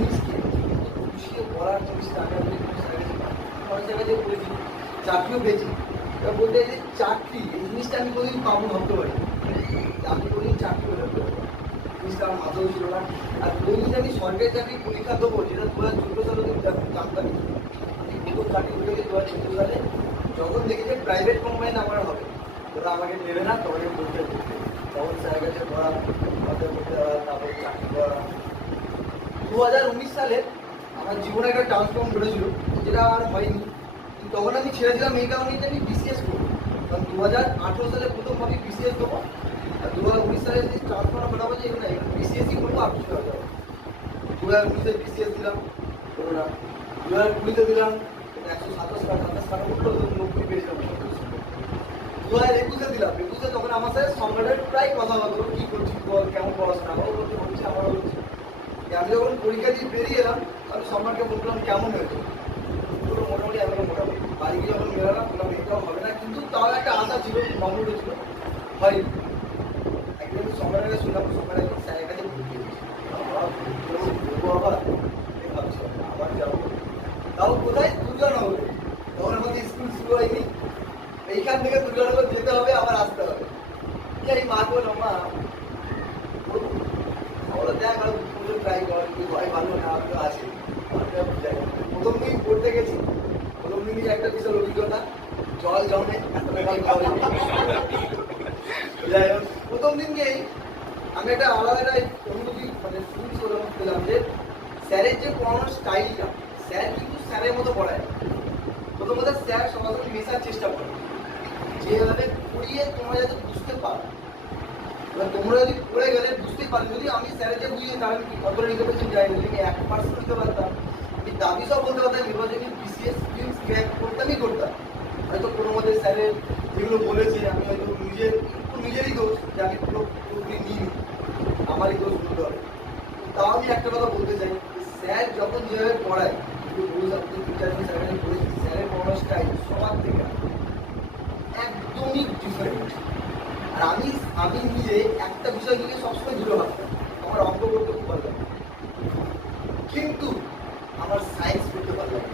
জিনিসকে গুছিয়ে বলার জিনিসটা আমি অনেক জায়গায় বলেছি, চাকরিও পেয়েছি। এবার বলতে যে চাকরি এই জিনিসটা আমি কোনোদিন পাবো ভাবতে পারি, আমি কোনোদিন চাকরি করে জিনিসটা আমার মাথাও ছিল না। আর কোনোদিন আমি সরকারি চাকরি পরীক্ষা দেবো, যেটা 2014 সালে জানতাম। আমি প্রথম চাকরি করেছি 2014 সালে, যখন দেখি যে প্রাইভেট কোম্পানি আমার হবে, ওরা আমাকে নেবে না, তখন পরীক্ষা করতে, তখন স্যারের কাছে পড়া করতে তারপরে চাকরি করা। 2019 সালে আমার জীবনে একটা ট্রান্সফর্ম ঘটেছিল, যেটা আর হয়নি। তখন আমি ছেড়েছিলাম এই কারণে যে আমি বিসিএস করবো, কারণ 2018 সালে প্রথম আমি বিসিএস দেবো, আর 2019 সালে যদি ট্রান্সফার ঘটাবো যে এগুলো বিসিএসই করবো, আর কিছু হয়ে যাবে। 2019-এ বিসিএস দিলাম, করবো না। 2020-এ দিলাম 127 উঠলো, 90 পেয়েছিলাম। 2021-এ দিলাম, 21-এ তখন আমার সাথে সম্রাটের প্রায় কথা হলো, কি করছি বল, কেমন পড়াশোনা, আমারও বলতে হচ্ছে, আমারও হচ্ছে। আমি যখন পরীক্ষা দিয়ে বেরিয়ে এলাম, আমি সম্রাটকে বললাম কেমন হয়েছে, মোটামুটি আমি মোটামুটি বাড়ি গিয়ে যখন বেরোলাম, বললাম এটাও হবে না, কিন্তু তাও একটা আশা ছিল, মামুর ছিল, হয়নি। একদিন আমি সম্রাটের কাছে শুনলাম, সম্রাট একদিন স্যারের কাছে ভর্তি হয়েছি, আবার ভাবছি আবার যাবো, তাও কোথায়, দুর্গানগরে। তখন আমাকে স্কুল শুরু হয়নি, এইখান থেকে দুর্গানগর যেতে হবে, আবার আসতে হবে। এই মা বললাম, মা আমরা দেখ আর পুজো ট্রাই কর, ভয় ভালো না তো আছে। প্রথম দিন পড়তে গেছি, প্রথম দিনই একটা বিশাল অভিজ্ঞতা, জল জমে যাই হোক, প্রথম দিন গিয়েই আমি একটা আলাদা অনুভূতি মানে শুরু পেলাম যে স্যারের যে পড়ানোর স্টাইলটা, স্যার কিন্তু স্যারের মতো পড়ায়। প্রথম কথা, স্যার সবার সঙ্গে মেশার চেষ্টা করে, যেভাবে পড়িয়ে তোমরা যাতে বুঝতে পারো। এবার তোমরা যদি পড়ে গেলে বুঝতে পারো, যদি আমি স্যারের যে বুঝিয়ে তাহলে কতটা নিতে পারছি যাই না, যদি 1% নিতে পারতাম, আমি দাবি সব বলতে পারতাম, এবার যদি বিসিএস স্কিলস ক্র্যাক করতামই করতাম। হয়তো কোনো মধ্যে স্যারের যেগুলো বলেছে আমি হয়তো নিজেরই দোষ, যে আমি পুরোপুরি নিই, আমারই দোষ বলতে হবে। তাও আমি একটা কথা বলতে চাই, স্যার যখন যেভাবে পড়ায়, স্যারের পড়ানোর স্টাইল সবার থেকে একদমই ডিফারেন্ট। আর আমি নিজে একটা বিষয় নিয়ে সবসময় দূরে ভাবতাম, আমার অঙ্ক করতে খুব ভালো লাগে, কিন্তু আমার সায়েন্স করতে ভালো লাগে।